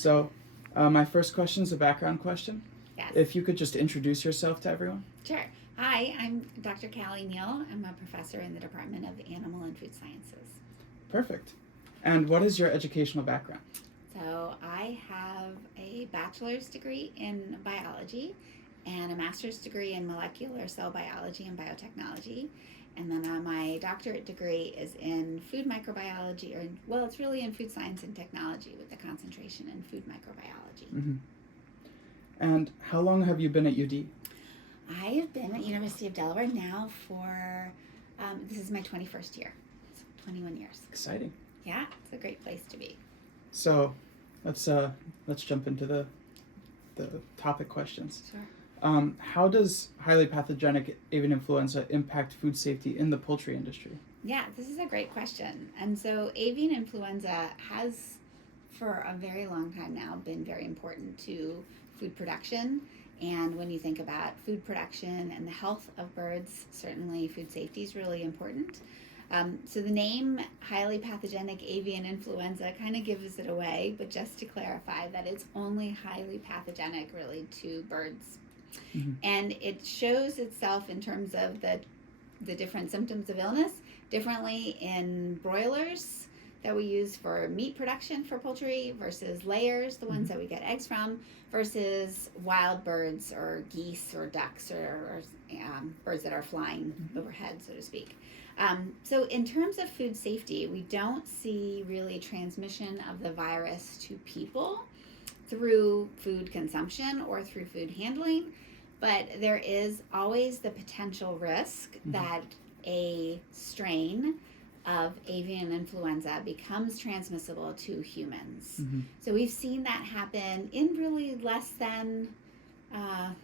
So, my first question is a background question. Yes. If you could just introduce yourself to everyone. Sure. Hi, I'm Dr. Callie Neal. I'm a professor in the Department of Animal and Food Sciences. Perfect. And what is your educational background? So I have a bachelor's degree in biology and a master's degree in molecular cell biology and biotechnology. And then my doctorate degree is in food microbiology, it's really in food science and technology with the concentration in food microbiology. Mm-hmm. And how long have you been at UD? I have been at University of Delaware now for, this is my 21st year, so 21 years. Exciting. Yeah, it's a great place to be. So, let's jump into the topic questions. Sure. How does highly pathogenic avian influenza impact food safety in the poultry industry? Yeah, this is a great question. And so avian influenza has, for a very long time now, been very important to food production. And when you think about food production and the health of birds, certainly food safety is really important. So the name highly pathogenic avian influenza kind of gives it away, but just to clarify that it's only highly pathogenic really to birds. Mm-hmm. And it shows itself in terms of the different symptoms of illness differently in broilers that we use for meat production for poultry versus layers, the ones that we get eggs from, versus wild birds or geese or ducks or birds that are flying overhead, so to speak. So in terms of food safety, we don't see really transmission of the virus to people through food consumption or through food handling, but there is always the potential risk that a strain of avian influenza becomes transmissible to humans. So we've seen that happen in really less than 10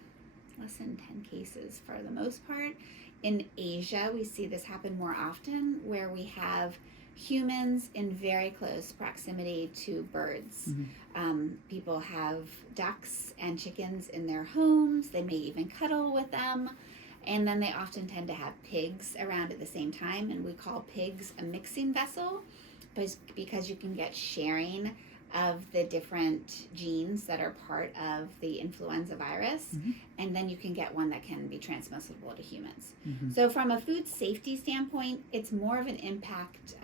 cases for the most part. In Asia, we see this happen more often, where we have humans in very close proximity to birds. People have ducks and chickens in their homes. They may even cuddle with them. And then they often tend to have pigs around at the same time. And we call pigs a mixing vessel because you can get sharing of the different genes that are part of the influenza virus. And then you can get one that can be transmissible to humans. So from a food safety standpoint, it's more of an impact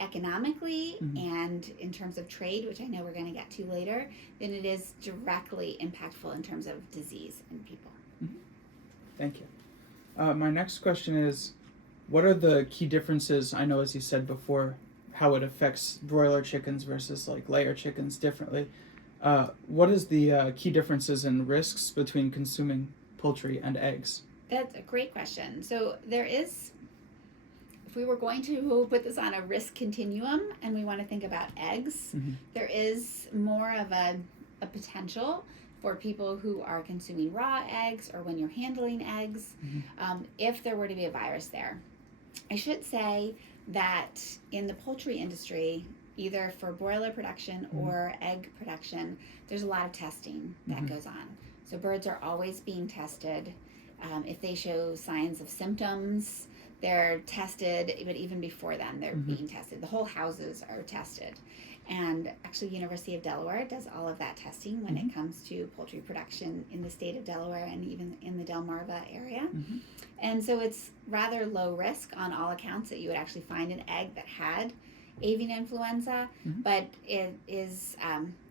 economically and in terms of trade, which I know we're going to get to later, than it is directly impactful in terms of disease in people. Thank you. My next question is, what are the key differences? I know, as you said before, how it affects broiler chickens versus like layer chickens differently. What is the key differences and risks between consuming poultry and eggs? That's a great question. So there is, if we were going to put this on a risk continuum and we want to think about eggs, there is more of a potential for people who are consuming raw eggs or when you're handling eggs, if there were to be a virus there. I should say that in the poultry industry, either for broiler production or egg production, there's a lot of testing that goes on. So birds are always being tested. If they show signs of symptoms, they're tested, but even before then, they're being tested. The whole houses are tested. And actually, University of Delaware does all of that testing when it comes to poultry production in the state of Delaware and even in the Delmarva area. And so it's rather low risk on all accounts that you would actually find an egg that had avian influenza, but it is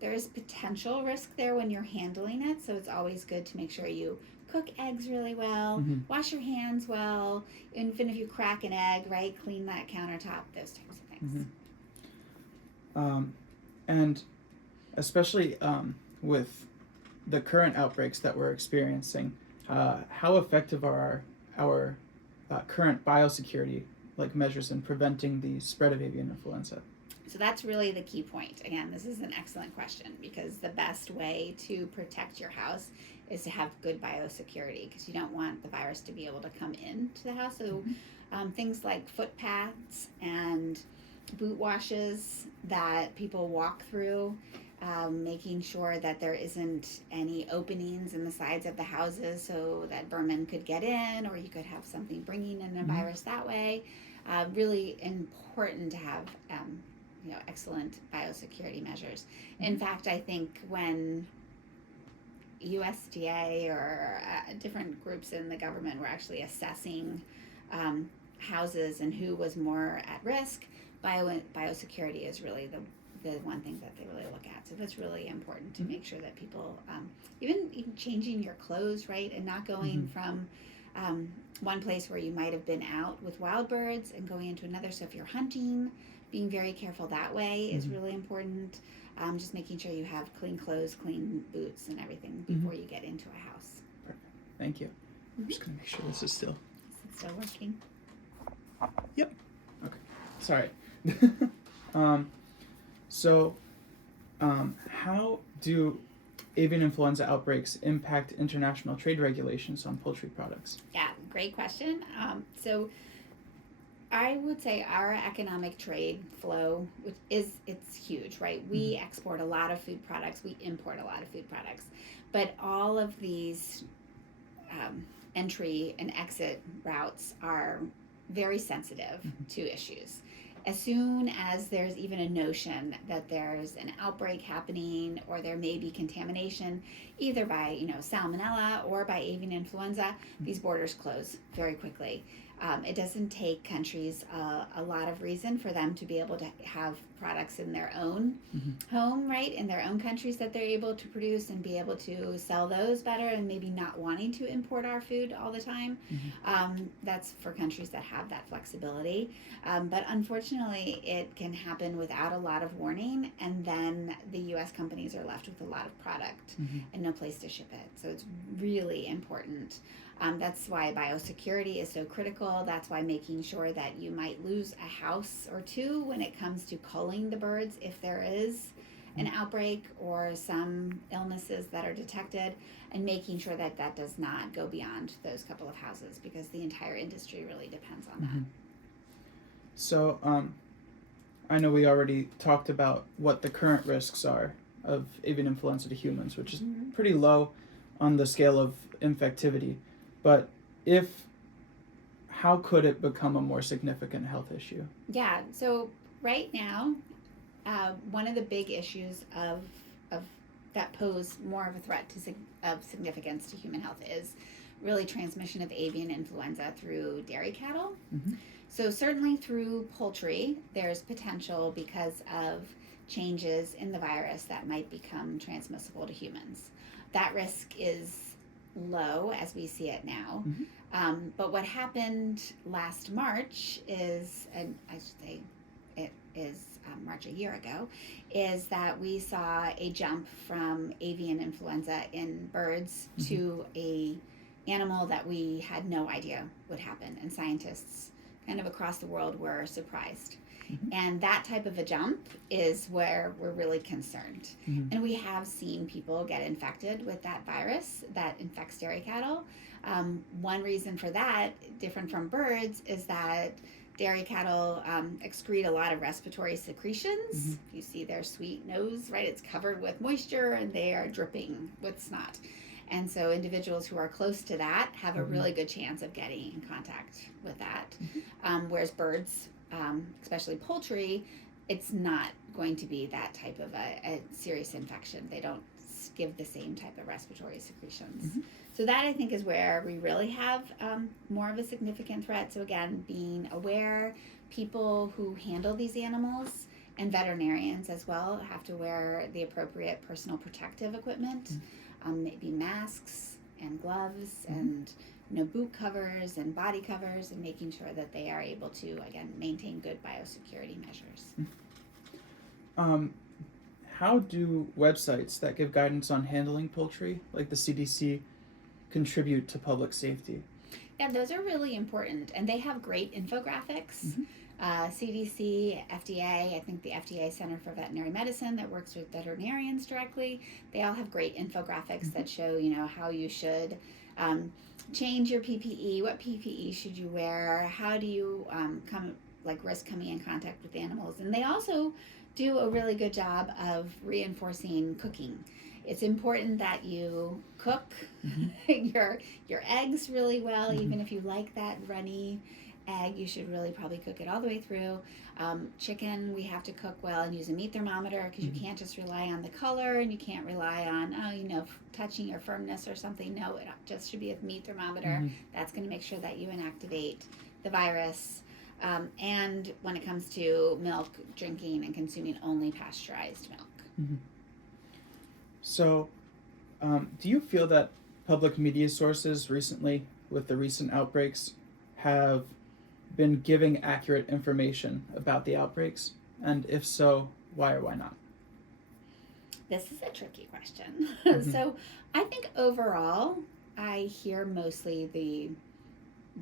there is potential risk there when you're handling it. So it's always good to make sure you cook eggs really well, wash your hands well, even if you crack an egg, right, clean that countertop, those types of things. And especially with the current outbreaks that we're experiencing, how effective are our current biosecurity measures in preventing the spread of avian influenza? So that's really the key point. Again, this is an excellent question because the best way to protect your house is to have good biosecurity because you don't want the virus to be able to come into the house. So things like footpaths and boot washes that people walk through, making sure that there isn't any openings in the sides of the houses so that vermin could get in, or you could have something bringing in a virus that way. Really important to have excellent biosecurity measures. In fact, I think when USDA or different groups in the government were actually assessing houses and who was more at risk, biosecurity is really the one thing that they really look at. So that's really important to make sure that people, even changing your clothes, right, and not going from one place where you might have been out with wild birds and going into another. So if you're hunting, being very careful that way is really important. Just making sure you have clean clothes, clean boots, and everything before you get into a house. Perfect. Thank you. I'm just going to make sure this is still... Is it still working? Yep. Okay. Sorry. How do avian influenza outbreaks impact international trade regulations on poultry products? Yeah, great question. So I would say our economic trade flow, it's huge, right? We export a lot of food products, we import a lot of food products, but all of these entry and exit routes are very sensitive to issues. As soon as there's even a notion that there's an outbreak happening or there may be contamination, either by salmonella or by avian influenza, these borders close very quickly. It doesn't take countries a lot of reason for them to be able to have products in their own home, right, in their own countries that they're able to produce and be able to sell those better, and maybe not wanting to import our food all the time. That's for countries that have that flexibility. But unfortunately, it can happen without a lot of warning, and then the U.S. companies are left with a lot of product and no place to ship it. So it's really important. That's why biosecurity is so critical. That's why making sure that you might lose a house or two when it comes to culling the birds if there is an outbreak or some illnesses that are detected, and making sure that that does not go beyond those couple of houses, because the entire industry really depends on that. So I know we already talked about what the current risks are of avian influenza to humans, which is pretty low on the scale of infectivity. But how could it become a more significant health issue? Yeah, so right now, one of the big issues of that pose more of a threat of significance to human health is really transmission of avian influenza through dairy cattle. So certainly through poultry, there's potential because of changes in the virus that might become transmissible to humans. That risk is low as we see it now. But what happened last March is, and I should say it is March a year ago, is that we saw a jump from avian influenza in birds to a animal that we had no idea would happen, and scientists kind of across the world were surprised. And that type of a jump is where we're really concerned. And we have seen people get infected with that virus that infects dairy cattle. One reason for that, different from birds, is that dairy cattle excrete a lot of respiratory secretions. You see their sweet nose, right? It's covered with moisture and they are dripping with snot. And so individuals who are close to that have a really good chance of getting in contact with that. Whereas birds, especially poultry, it's not going to be that type of a serious infection. They don't give the same type of respiratory secretions. So that, I think, is where we really have more of a significant threat. So again, being aware, people who handle these animals and veterinarians as well have to wear the appropriate personal protective equipment, maybe masks and gloves and boot covers and body covers, and making sure that they are able to, again, maintain good biosecurity measures. How do websites that give guidance on handling poultry, like the CDC, contribute to public safety? Yeah, those are really important, and they have great infographics. CDC, FDA, I think the FDA Center for Veterinary Medicine that works with veterinarians directly, they all have great infographics that show, how you should change your PPE, what PPE should you wear, how do you risk coming in contact with animals. And they also do a really good job of reinforcing cooking. It's important that you cook your eggs really well, even if you like that runny egg, you should really probably cook it all the way through. Chicken, we have to cook well and use a meat thermometer, because you can't just rely on the color, and you can't rely on, touching or firmness or something. No, it just should be a meat thermometer. That's going to make sure that you inactivate the virus. And when it comes to milk, drinking and consuming only pasteurized milk. So, do you feel that public media sources recently, with the recent outbreaks, have been giving accurate information about the outbreaks? And if so, why or why not? This is a tricky question. So I think overall, I hear mostly the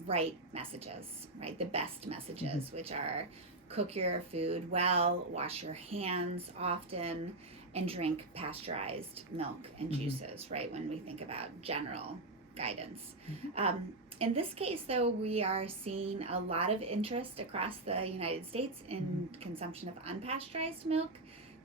right messages, right? The best messages, which are cook your food well, wash your hands often, and drink pasteurized milk and juices, right? When we think about general guidance. In this case, though, we are seeing a lot of interest across the United States in consumption of unpasteurized milk.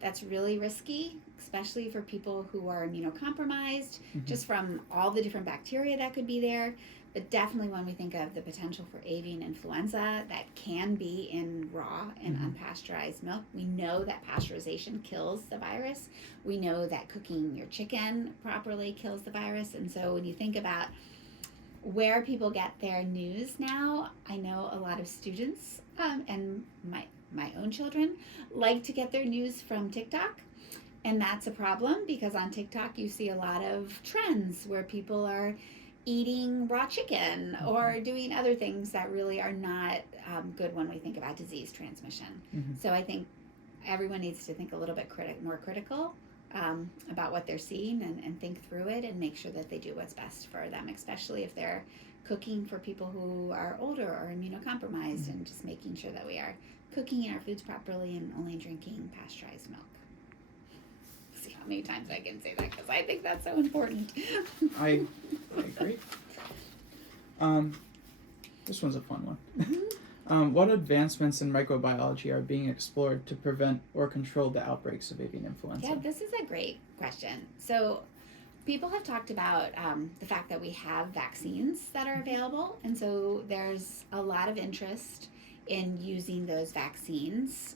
That's really risky, especially for people who are immunocompromised, just from all the different bacteria that could be there. But definitely when we think of the potential for avian influenza that can be in raw and unpasteurized milk, we know that pasteurization kills the virus. We know that cooking your chicken properly kills the virus. And so when you think about where people get their news now, I know a lot of students and my own children like to get their news from TikTok. And that's a problem, because on TikTok you see a lot of trends where people are eating raw chicken or doing other things that really are not good when we think about disease transmission. So I think everyone needs to think a little bit more critical about what they're seeing and think through it and make sure that they do what's best for them, especially if they're cooking for people who are older or immunocompromised, and just making sure that we are cooking our foods properly and only drinking pasteurized milk. See how many times I can say that, because I think that's so important. I agree. This one's a fun one. What advancements in microbiology are being explored to prevent or control the outbreaks of avian influenza? Yeah, this is a great question. So people have talked about the fact that we have vaccines that are available, and so there's a lot of interest in using those vaccines.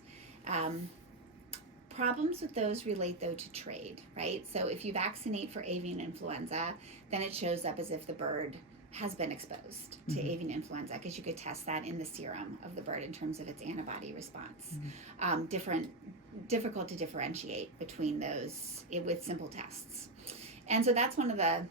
Problems with those relate, though, to trade, right? So if you vaccinate for avian influenza, then it shows up as if the bird has been exposed to avian influenza, because you could test that in the serum of the bird in terms of its antibody response. Difficult to differentiate between those with simple tests. And so that's one of the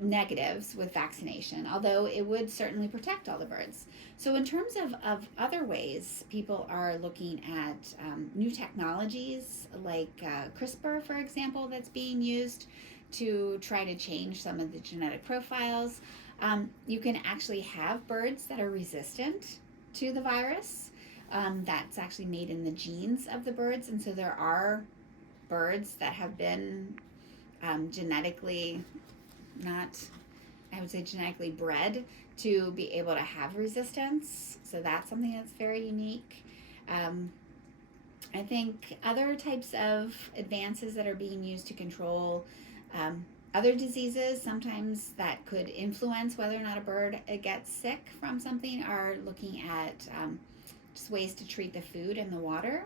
negatives with vaccination, although it would certainly protect all the birds. So in terms of other ways, people are looking at new technologies like CRISPR, for example, that's being used to try to change some of the genetic profiles. You can actually have birds that are resistant to the virus. That's actually made in the genes of the birds, and so there are birds that have been genetically genetically bred to be able to have resistance. So that's something that's very unique. I think other types of advances that are being used to control other diseases, sometimes that could influence whether or not a bird gets sick from something, are looking at just ways to treat the food and the water.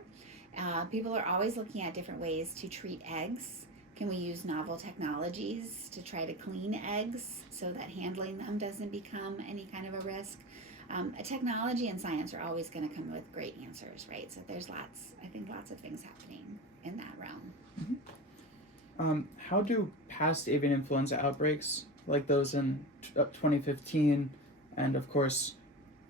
People are always looking at different ways to treat eggs. Can we use novel technologies to try to clean eggs so that handling them doesn't become any kind of a risk? Technology and science are always going to come with great answers, right? So there's lots of things happening in that realm. How do past avian influenza outbreaks, like those in 2015, and of course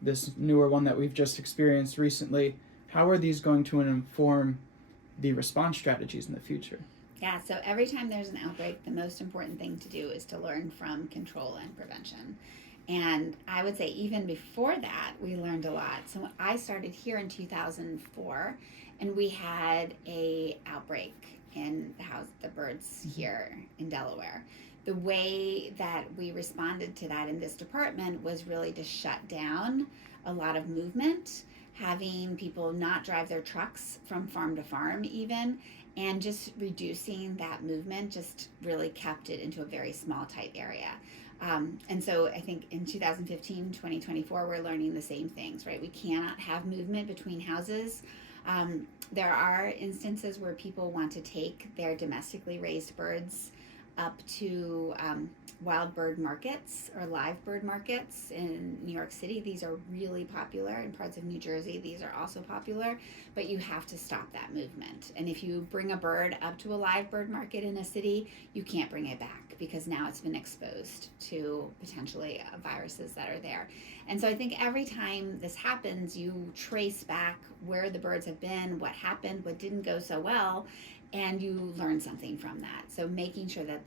this newer one that we've just experienced recently, how are these going to inform the response strategies in the future? Yeah, so every time there's an outbreak, the most important thing to do is to learn from control and prevention. And I would say even before that, we learned a lot. So I started here in 2004, and we had a outbreak in the birds here in Delaware. The way that we responded to that in this department was really to shut down a lot of movement, having people not drive their trucks from farm to farm even, and just reducing that movement just really kept it into a very small, tight area. And so I think in 2015, 2024, we're learning the same things, right? We cannot have movement between houses. There are instances where people want to take their domestically raised birds up to wild bird markets or live bird markets in New York City. These are really popular. In parts of New Jersey, these are also popular, but you have to stop that movement. And if you bring a bird up to a live bird market in a city, you can't bring it back because now it's been exposed to potentially viruses that are there. And so I think every time this happens, you trace back where the birds have been, what happened, what didn't go so well, and you learn something from that. So making sure that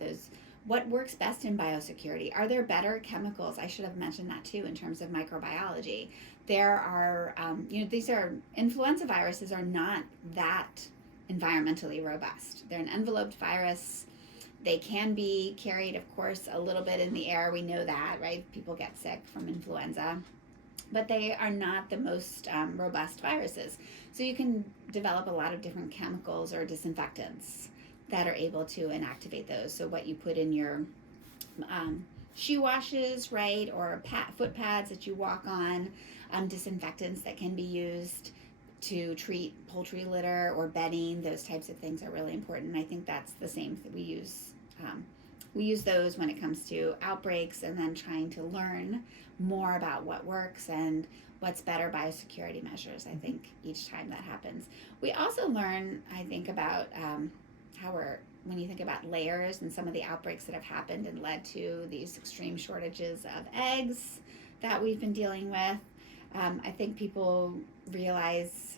what works best in biosecurity. Are there better chemicals? I should have mentioned that too in terms of microbiology. There are, these are influenza viruses are not that environmentally robust. They're an enveloped virus. They can be carried, of course, a little bit in the air. We know that, right? People get sick from influenza. But they are not the most robust viruses. So you can develop a lot of different chemicals or disinfectants that are able to inactivate those. So what you put in your shoe washes, right, or foot pads that you walk on, disinfectants that can be used to treat poultry litter or bedding, those types of things are really important. And I think that's the same that we use. We use those when it comes to outbreaks and then trying to learn more about what works and what's better biosecurity measures, I think, each time that happens. We also learn, I think, about when you think about layers and some of the outbreaks that have happened and led to these extreme shortages of eggs that we've been dealing with, I think people realize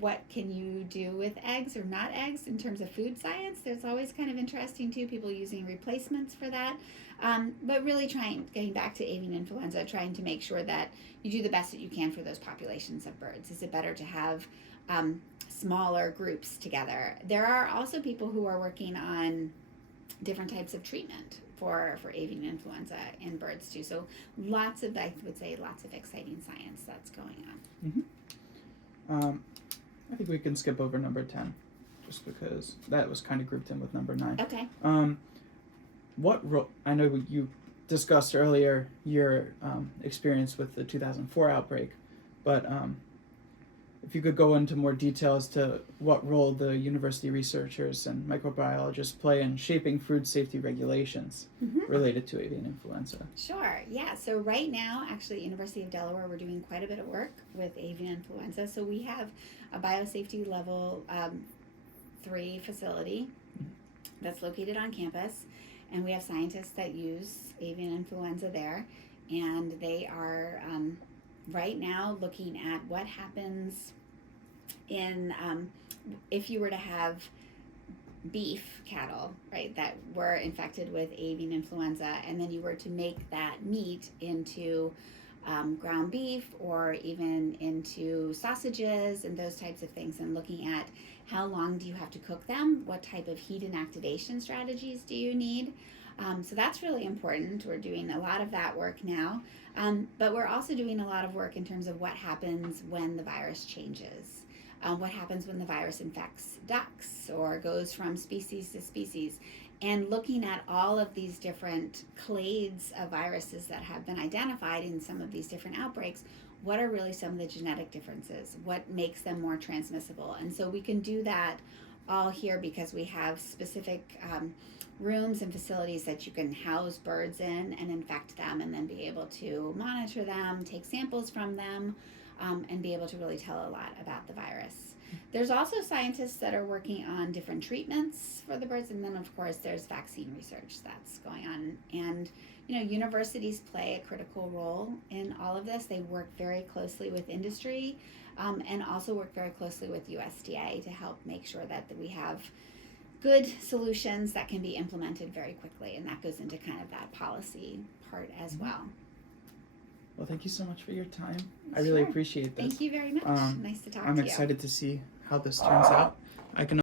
what can you do with eggs or not eggs in terms of food science. There's always kind of interesting too, people using replacements for that. But really getting back to avian influenza, trying to make sure that you do the best that you can for those populations of birds. Is it better to have smaller groups together? There are also people who are working on different types of treatment for avian influenza in birds too. So lots of exciting science that's going on. Mm-hmm. I think we can skip over number 10, just because that was kind of grouped in with number 9. Okay. I know you discussed earlier your experience with the 2004 outbreak, but if you could go into more detail as to what role the university researchers and microbiologists play in shaping food safety regulations related to avian influenza. Sure, yeah. So right now, actually, University of Delaware, we're doing quite a bit of work with avian influenza. So we have a biosafety level 3 facility that's located on campus, and we have scientists that use avian influenza there, and they are right now looking at what happens in if you were to have beef cattle, right, that were infected with avian influenza, and then you were to make that meat into ground beef or even into sausages and those types of things, and looking at how long do you have to cook them, what type of heat inactivation strategies do you need. So that's really important. We're doing a lot of that work now, but we're also doing a lot of work in terms of what happens when the virus changes. What happens when the virus infects ducks or goes from species to species, and looking at all of these different clades of viruses that have been identified in some of these different outbreaks. What are really some of the genetic differences? What makes them more transmissible? And so we can do that all here because we have specific rooms and facilities that you can house birds in and infect them, and then be able to monitor them, take samples from them, and be able to really tell a lot about the virus. There's also scientists that are working on different treatments for the birds, and then of course there's vaccine research that's going on. And universities play a critical role in all of this. They work very closely with industry, and also work very closely with USDA to help make sure that we have good solutions that can be implemented very quickly, and that goes into kind of that policy part as well. Well, thank you so much for your time. I really appreciate this. Thank you very much. Nice to talk to you. I'm excited to see how this turns out. I can